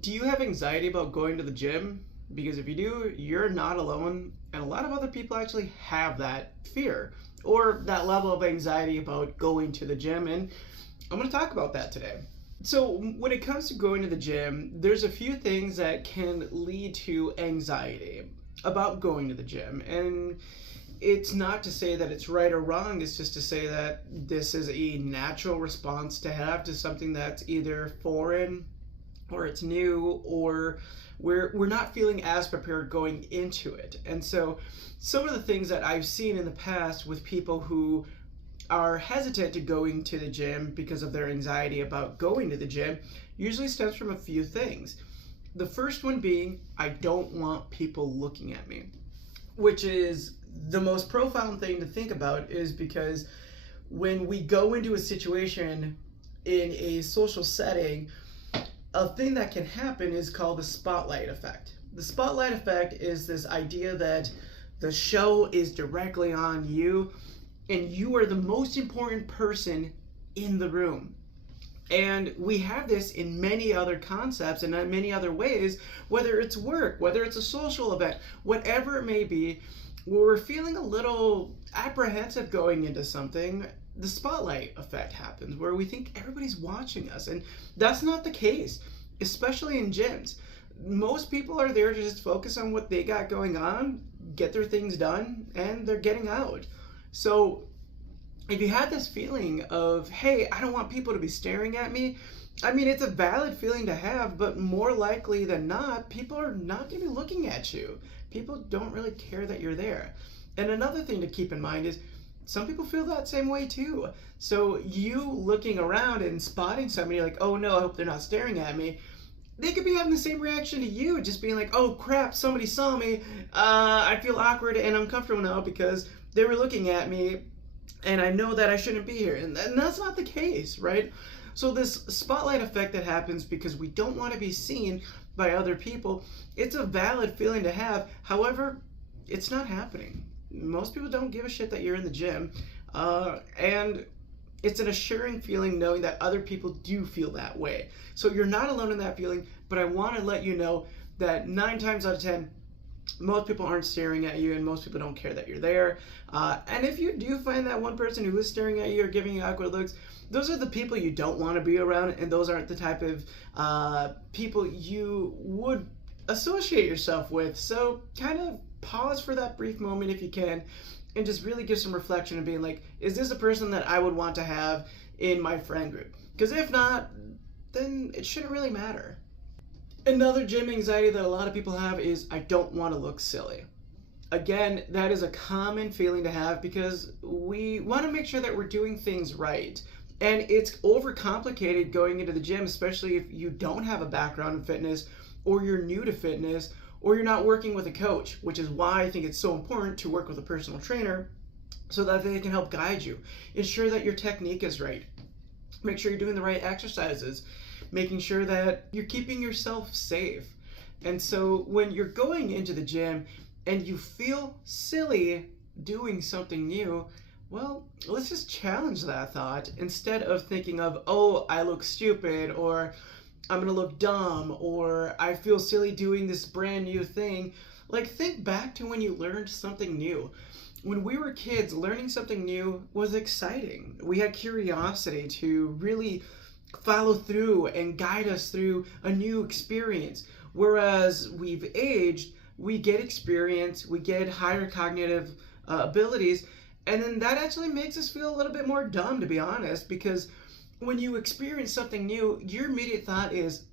Do you have anxiety about going to the gym? Because if you do, you're not alone, and a lot of other people actually have that fear or that level of anxiety about going to the gym, and I'm going to talk about that today. So, when it comes to going to the gym, there's a few things that can lead to anxiety about going to the gym, and it's not to say that it's right or wrong, it's just to say that this is a natural response to have to something that's either foreign or it's new, or we're not feeling as prepared going into it. And so some of the things that I've seen in the past with people who are hesitant to going to the gym because of their anxiety about going to the gym usually stems from a few things. The first one being, I don't want people looking at me, which is the most profound thing to think about, is because when we go into a situation in a social setting, a thing that can happen is called the spotlight effect. The spotlight effect is this idea that the show is directly on you and you are the most important person in the room. And we have this in many other concepts and in many other ways, whether it's work, whether it's a social event, whatever it may be, where we're feeling a little apprehensive going into something, the spotlight effect happens where we think everybody's watching us. And that's not the case, especially in gyms. Most people are there to just focus on what they got going on, get their things done, and they're getting out. So if you had this feeling of, hey, I don't want people to be staring at me, I mean, it's a valid feeling to have, but more likely than not, people are not going to be looking at you. People don't really care that you're there. And another thing to keep in mind is some people feel that same way too. So you looking around and spotting somebody like, oh no, I hope they're not staring at me, they could be having the same reaction to you, just being like, oh crap, somebody saw me. I feel awkward and uncomfortable now because they were looking at me and I know that I shouldn't be here. And that's not the case, right? So this spotlight effect that happens because we don't want to be seen by other people, it's a valid feeling to have. However, it's not happening. Most people don't give a shit that you're in the gym. And it's an assuring feeling knowing that other people do feel that way. So you're not alone in that feeling, but I want to let you know that 9 times out of 10, most people aren't staring at you and most people don't care that you're there. And if you do find that one person who is staring at you or giving you awkward looks, those are the people you don't want to be around, and those aren't the type of people you would associate yourself with. So kind of pause for that brief moment if you can and just really give some reflection and being like, is this a person that I would want to have in my friend group? Because if not, then it shouldn't really matter. Another gym anxiety that a lot of people have is, I don't want to look silly. Again, that is a common feeling to have because we want to make sure that we're doing things right. And it's overcomplicated going into the gym, especially if you don't have a background in fitness, or you're new to fitness, or you're not working with a coach, which is why I think it's so important to work with a personal trainer so that they can help guide you. Ensure that your technique is right. Make sure you're doing the right exercises, making sure that you're keeping yourself safe. And so when you're going into the gym and you feel silly doing something new, well, let's just challenge that thought instead of thinking of, oh, I look stupid, or I'm gonna look dumb, or I feel silly doing this brand new thing. Like, think back to when you learned something new. When we were kids, learning something new was exciting. We had curiosity to really follow through and guide us through a new experience. Whereas we've aged, we get experience, we get higher cognitive abilities, and then that actually makes us feel a little bit more dumb, to be honest, because when you experience something new, your immediate thought is,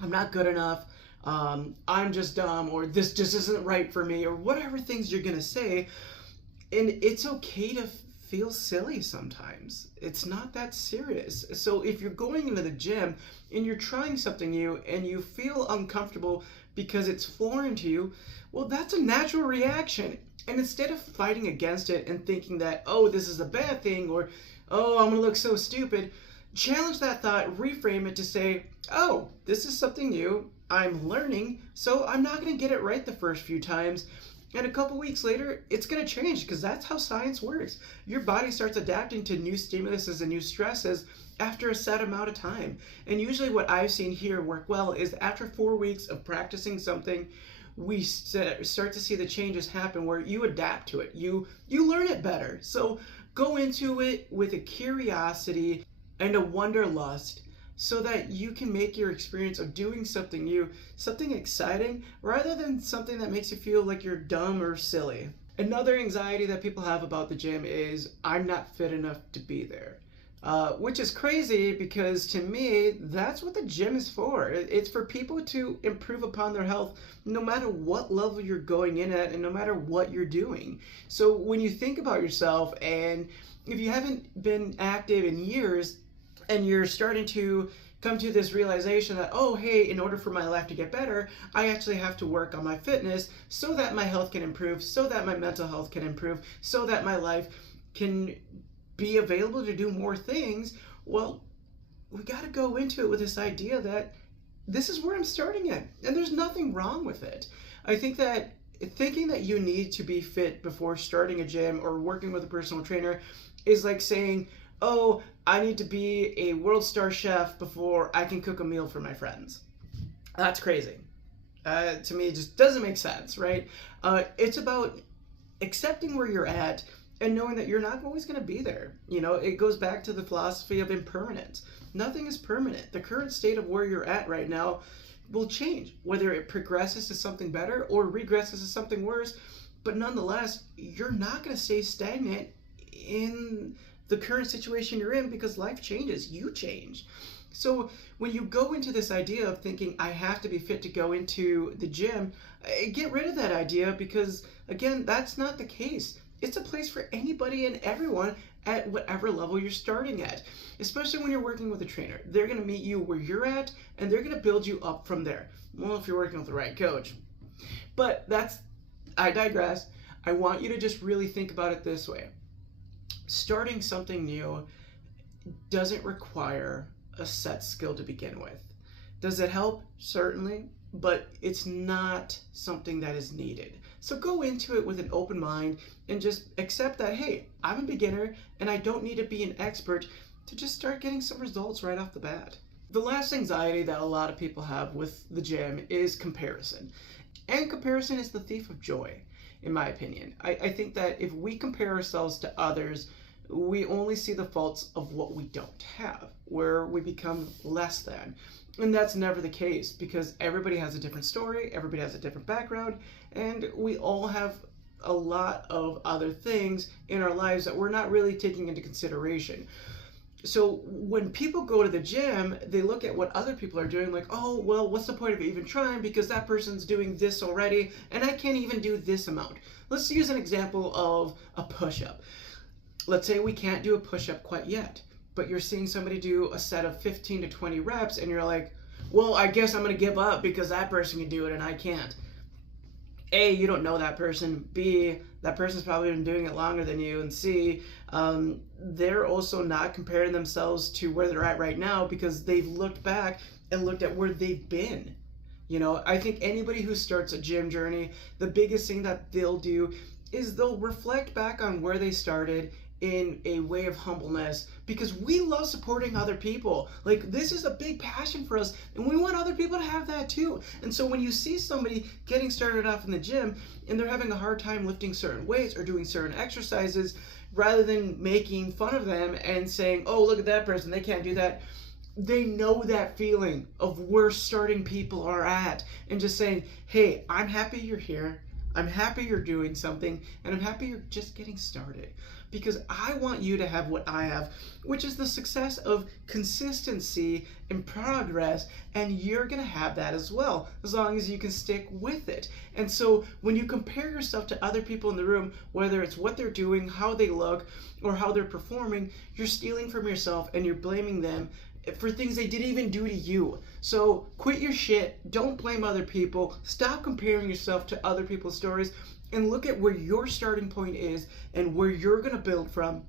I'm not good enough, I'm just dumb, or this just isn't right for me, or whatever things you're gonna say. And it's okay to feel silly sometimes. It's not that serious. So if you're going into the gym and you're trying something new and you feel uncomfortable because it's foreign to you, well, that's a natural reaction. And instead of fighting against it and thinking that, oh, this is a bad thing, or, oh, I'm gonna look so stupid, challenge that thought, reframe it to say, oh, this is something new, I'm learning, so I'm not gonna get it right the first few times. And a couple weeks later, it's going to change because that's how science works. Your body starts adapting to new stimuluses and new stresses after a set amount of time. And usually what I've seen here work well is after 4 weeks of practicing something, we start to see the changes happen where you adapt to it. You learn it better. So go into it with a curiosity and a wanderlust so that you can make your experience of doing something new, something exciting, rather than something that makes you feel like you're dumb or silly. Another anxiety that people have about the gym is, I'm not fit enough to be there. Which is crazy because to me, that's what the gym is for. It's for people to improve upon their health no matter what level you're going in at and no matter what you're doing. So when you think about yourself, and if you haven't been active in years and you're starting to come to this realization that, oh, hey, in order for my life to get better, I actually have to work on my fitness so that my health can improve, so that my mental health can improve, so that my life can be available to do more things. Well, we got to go into it with this idea that this is where I'm starting at, and there's nothing wrong with it. I think that thinking that you need to be fit before starting a gym or working with a personal trainer is like saying, oh, I need to be a world star chef before I can cook a meal for my friends. That's crazy. To me, it just doesn't make sense, right? It's about accepting where you're at and knowing that you're not always going to be there. You know, it goes back to the philosophy of impermanence. Nothing is permanent. The current state of where you're at right now will change, whether it progresses to something better or regresses to something worse. But nonetheless, you're not going to stay stagnant in the current situation you're in because life changes. You change. So when you go into this idea of thinking, I have to be fit to go into the gym, get rid of that idea because, again, that's not the case. It's a place for anybody and everyone at whatever level you're starting at, especially when you're working with a trainer. They're going to meet you where you're at, and they're going to build you up from there. Well, if you're working with the right coach. But I digress. I want you to just really think about it this way. Starting something new doesn't require a set skill to begin with. Does it help? Certainly, but it's not something that is needed. So go into it with an open mind and just accept that, hey, I'm a beginner and I don't need to be an expert to just start getting some results right off the bat. The last anxiety that a lot of people have with the gym is comparison. And comparison is the thief of joy, in my opinion. I think that if we compare ourselves to others, we only see the faults of what we don't have, where we become less than. And that's never the case because everybody has a different story, everybody has a different background, and we all have a lot of other things in our lives that we're not really taking into consideration. So when people go to the gym, they look at what other people are doing like, oh, well, what's the point of even trying because that person's doing this already and I can't even do this amount. Let's use an example of a push-up. Let's say we can't do a push-up quite yet, but you're seeing somebody do a set of 15 to 20 reps and you're like, well, I guess I'm going to give up because that person can do it and I can't. A, you don't know that person. B, that person's probably been doing it longer than you. And C, they're also not comparing themselves to where they're at right now because they've looked back and looked at where they've been. You know, I think anybody who starts a gym journey, the biggest thing that they'll do is they'll reflect back on where they started in a way of humbleness because we love supporting other people. Like, this is a big passion for us and we want other people to have that too. And so when you see somebody getting started off in the gym and they're having a hard time lifting certain weights or doing certain exercises, rather than making fun of them and saying, oh, look at that person, they can't do that, they know that feeling of where starting people are at and just saying, hey, I'm happy you're here, I'm happy you're doing something, and I'm happy you're just getting started. Because I want you to have what I have, which is the success of consistency and progress, and you're going to have that as well, as long as you can stick with it. And so when you compare yourself to other people in the room, whether it's what they're doing, how they look, or how they're performing, you're stealing from yourself and you're blaming them for things they didn't even do to you. So quit your shit, don't blame other people, stop comparing yourself to other people's stories, and look at where your starting point is and where you're going to build from.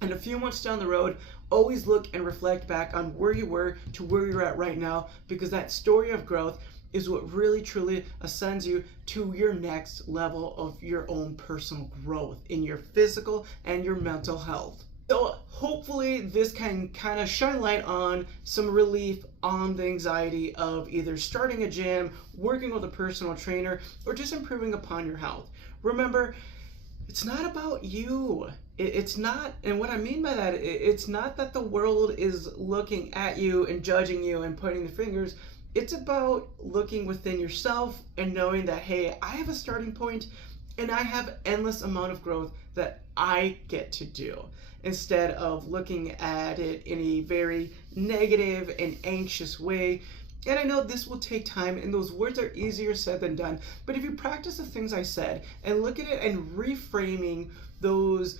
And a few months down the road, always look and reflect back on where you were to where you're at right now, because that story of growth is what really truly ascends you to your next level of your own personal growth in your physical and your mental health. So hopefully this can kind of shine light on some relief on the anxiety of either starting a gym, working with a personal trainer, or just improving upon your health. Remember, it's not about you. It's not, and what I mean by that, it's not that the world is looking at you and judging you and pointing the fingers. It's about looking within yourself and knowing that, hey, I have a starting point and I have endless amount of growth that I get to do, instead of looking at it in a very negative and anxious way. And I know this will take time and those words are easier said than done, but if you practice the things I said and look at it and reframing those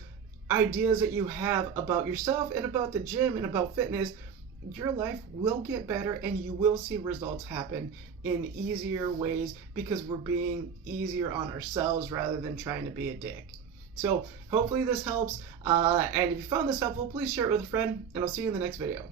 ideas that you have about yourself and about the gym and about fitness, your life will get better and you will see results happen in easier ways, because we're being easier on ourselves rather than trying to be a dick. So hopefully this helps, and if you found this helpful, please share it with a friend, and I'll see you in the next video.